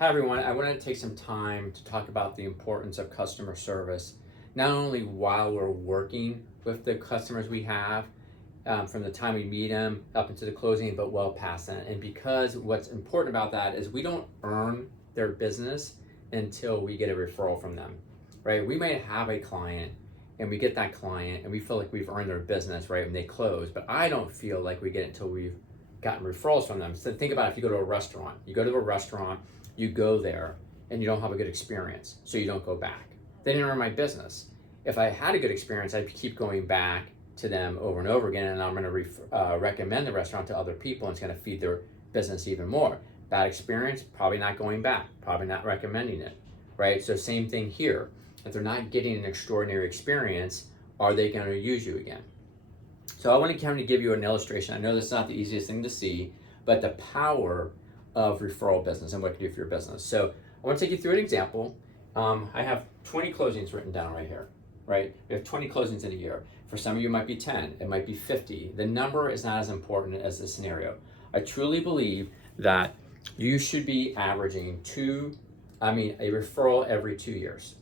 Hi everyone, I want to take some time to talk about the importance of customer service, not only while we're working with the customers we have, from the time we meet them up into the closing, but well past that. And because what's important about that is we don't earn their business until we get a referral from them, right? We might have a client and we get that client and we feel like we've earned their business, right, when they close, but I don't feel like we get it until we've gotten referrals from them. So think about it, if you go to a restaurant, you go there and you don't have a good experience, so you don't go back. They didn't earn my business. If I had a good experience, I'd keep going back to them over and over again, and I'm going to recommend the restaurant to other people, and it's going to feed their business even more. Bad experience, probably not going back, probably not recommending it, right? So same thing here. If they're not getting an extraordinary experience, are they going to use you again? So I want to kind of give you an illustration. I know that's not the easiest thing to see, but the power of referral business and what it can do for your business. So I want to take you through an example. I have 20 closings written down right here, right? We have 20 closings in a year. For some of you, it might be 10, it might be 50. The number is not as important as the scenario. I truly believe that you should be averaging a referral every 2 years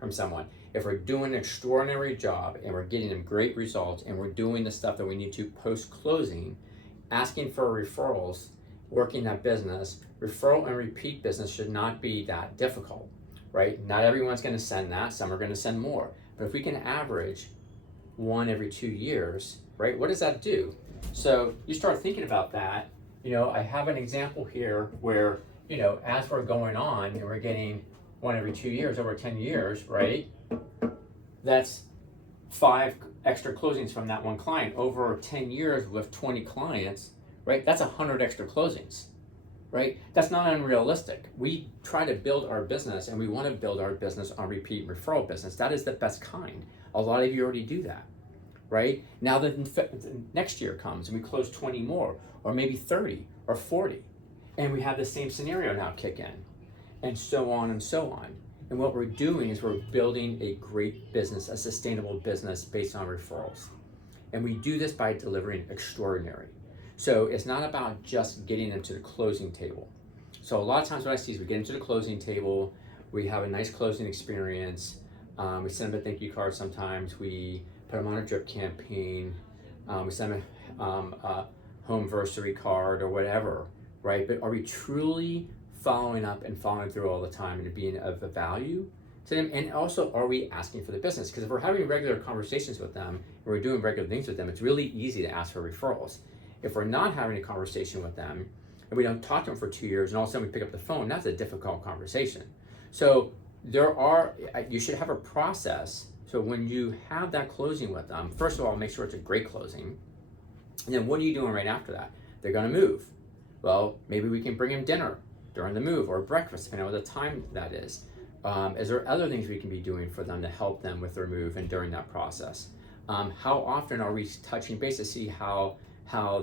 from someone. If we're doing an extraordinary job and we're getting them great results and we're doing the stuff that we need to post-closing, asking for referrals, working that business, referral and repeat business should not be that difficult, right? Not everyone's going to send that. Some are going to send more. But if we can average one every 2 years, right, what does that do? So you start thinking about that. I have an example here where, as we're going on and we're getting one every 2 years, over 10 years, right? That's 5 extra closings from that one client. Over 10 years with 20 clients, right? That's 100 extra closings, right? That's not unrealistic. We try to build our business and we want to build our business on repeat referral business. That is the best kind. A lot of you already do that, right? Now the next year comes and we close 20 more, or maybe 30 or 40, and we have the same scenario now kick in, and so on and so on. And what we're doing is we're building a great business, a sustainable business based on referrals. And we do this by delivering extraordinary. So it's not about just getting them to the closing table. So a lot of times what I see is we get into the closing table, we have a nice closing experience, we send them a thank you card sometimes, we put them on a drip campaign, we send them a homeversary card or whatever, right? But are we truly following up and following through all the time and being of value to them? And also, are we asking for the business? Because if we're having regular conversations with them, and we're doing regular things with them, it's really easy to ask for referrals. If we're not having a conversation with them and we don't talk to them for 2 years and all of a sudden we pick up the phone, that's a difficult conversation. So you should have a process. So when you have that closing with them, first of all, make sure it's a great closing. And then what are you doing right after that? They're going to move. Well, maybe we can bring them dinner during the move or breakfast, depending on what the time that is. Is there other things we can be doing for them to help them with their move and during that process? How often are we touching base to see how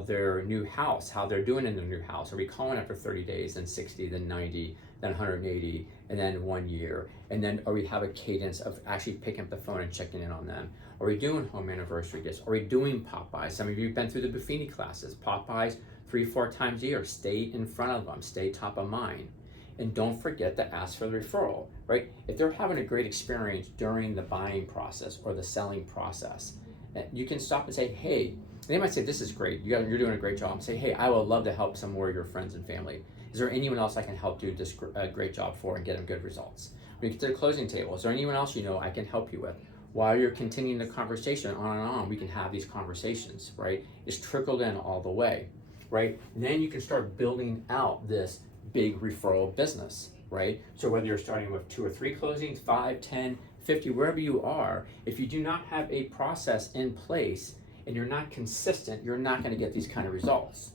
their new house, how they're doing in their new house? Are we calling after 30 days, then 60, then 90, then 180, and then 1 year? And then are we have a cadence of actually picking up the phone and checking in on them? Are we doing home anniversary gifts? Are we doing pop-bys? Some of you have been through the Buffini classes. Pop-bys 3-4 times a year. Stay in front of them, stay top of mind. And don't forget to ask for the referral, right? If they're having a great experience during the buying process or the selling process, you can stop and say, hey, they might say, this is great, you're doing a great job. And say, hey, I would love to help some more of your friends and family. Is there anyone else I can help do this great job for and get them good results? When you get to the closing table, is there anyone else I can help you with? While you're continuing the conversation on and on, we can have these conversations, right? It's trickled in all the way, right? And then you can start building out this big referral business, right? So whether you're starting with 2 or 3 closings, 5, 10, 50, wherever you are, if you do not have a process in place and you're not consistent, you're not going to get these kind of results,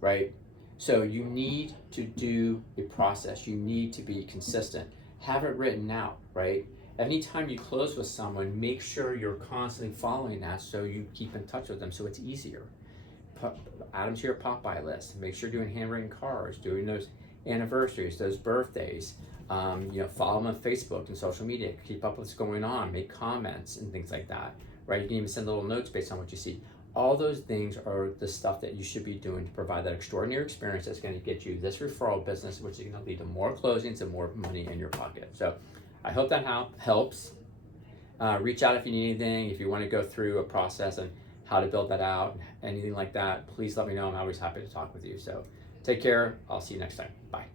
right? So you need to do a process. You need to be consistent. Have it written out, right? Anytime you close with someone, make sure you're constantly following that so you keep in touch with them so it's easier. Add them to your pop-by list. Make sure you're doing handwritten cards, doing those anniversaries, those birthdays. Follow them on Facebook and social media. Keep up with what's going on. Make comments and things like that, right? You can even send little notes based on what you see. All those things are the stuff that you should be doing to provide that extraordinary experience that's going to get you this referral business, which is going to lead to more closings and more money in your pocket. So I hope that helps. Reach out if you need anything. If you want to go through a process and how to build that out, anything like that, please let me know. I'm always happy to talk with you. So take care. I'll see you next time. Bye.